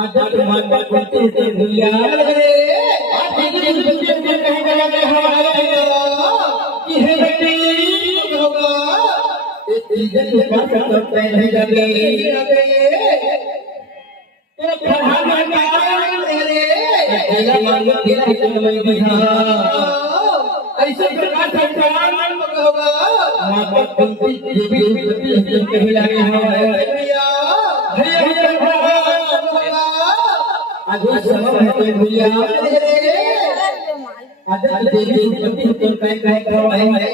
आदत माता कुत्ते से दिया आज के बच्चे से कहने लगे हमारे कि है बेटी होगा इस चीज़ को पास तो पहले लगे तो फरहान का रे तेरा मन तेरा समय दिखा ऐसे प्रकार संचालन होगा माता कुत्ते से कहने लगे हमारे भैया आज समय है भैया आज देवी पति तो कह करवाए